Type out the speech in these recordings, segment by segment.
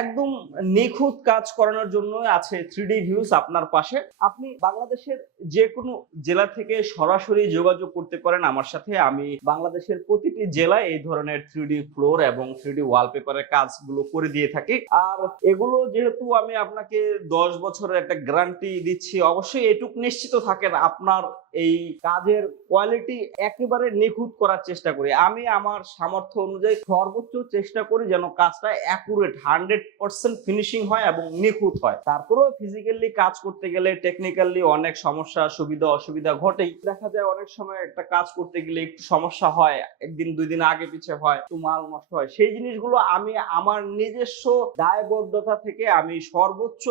একদম নিখুঁত কাজ করানোর জন্য আছে 3D ভিউজ আপনার পাশে। আপনি বাংলাদেশের যে কোনো জেলা থেকে সরাসরি যোগাযোগ করতে পারেন আমার সাথে। আমি বাংলাদেশের প্রতিটি জেলায় এই ধরনের 3D ফ্লোর এবং 3D ওয়ালপেপারের কাজগুলো করে দিয়ে থাকি। আর এগুলো যেহেতু আমি আপনাকে 10 বছরের একটা গ্যারান্টি দিচ্ছি, অবশ্যই এটুক নিশ্চিত থাকেন আপনার এই কাজের কোয়ালিটি একেবারে নিখুঁত করার চেষ্টা করি। আমি আমার সামর্থ্য অনুযায়ী সর্বোচ্চ চেষ্টা করি যেন কাজটা অ্যাকুরেট 100% ফিনিশিং হয় এবং নিখুঁত হয়। তারপরেও ফিজিক্যালি কাজ করতে গেলে টেকনিক্যালি অনেক সমস্যা সুবিধা অসুবিধা ঘটেই। দেখা যায় অনেক সময় একটা কাজ করতে গেলে একটু সমস্যা হয়, একদিন দুই দিন আগে পিছে হয়, একটু মাল নষ্ট হয়। সেই জিনিসগুলো আমি আমার নিজস্ব দায়বদ্ধতা থেকে আমি সর্বোচ্চ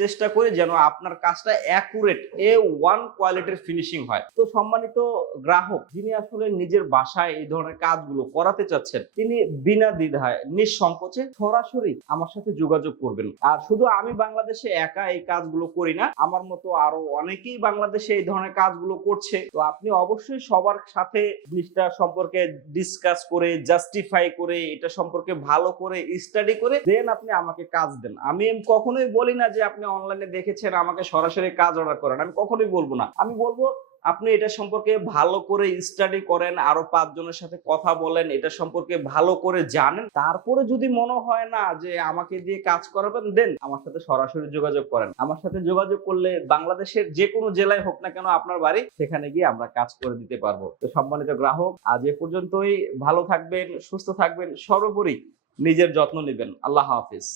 চেষ্টা করি যেন আপনার কাজটা অ্যাকুরেট A1 কোয়ালিটির ফিনিশিং হয়। তো সম্মানিত গ্রাহক যিনি আসলে নিজের বাসায় এই ধরনের কাজগুলো করাতে চাচ্ছেন, তিনি বিনা দ্বিধায় নিঃসংকোচে সরাসরি আমার সাথে যোগাযোগ করবেন। আর শুধু আমি বাংলাদেশে একা এই কাজগুলো করি না, আমার মতো আরো অনেকেই বাংলাদেশে এই ধরনের কাজগুলো করছে। তো আপনি অবশ্যই সবার সাথে জিনিসটা সম্পর্কে ডিসকাস করে, জাস্টিফাই করে, এটা সম্পর্কে ভালো করে স্টাডি করে দেন আপনি আমাকে কাজ দেন। আমি কখনোই বলি না যে আপনি অনলাইনে দেখেছেন আমাকে সরাসরি কাজ অর্ডার করেন, আমি কখনোই বলবো না। আমি বলবো আপনি এটা সম্পর্কে ভালো করে স্টাডি করেন, আরো 5 জনের সাথে কথা বলেন, এটা সম্পর্কে ভালো করে জানেন। তারপরে যদি মনে হয় না যে আমাকে দিয়ে কাজ করাবেন, দেন আমার সাথে সরাসরি যোগাযোগ করেন। আমার সাথে যোগাযোগ করলে বাংলাদেশের যে কোনো জেলায় হোক না কেন আপনার বাড়ি, সেখানে গিয়ে আমরা কাজ করে দিতে পারবো। তো সম্মানিত গ্রাহক, আজ এ পর্যন্তই। ভালো থাকবেন, সুস্থ থাকবেন, সর্বোপরি নিজের যত্ন নেবেন। আল্লাহ হাফিজ।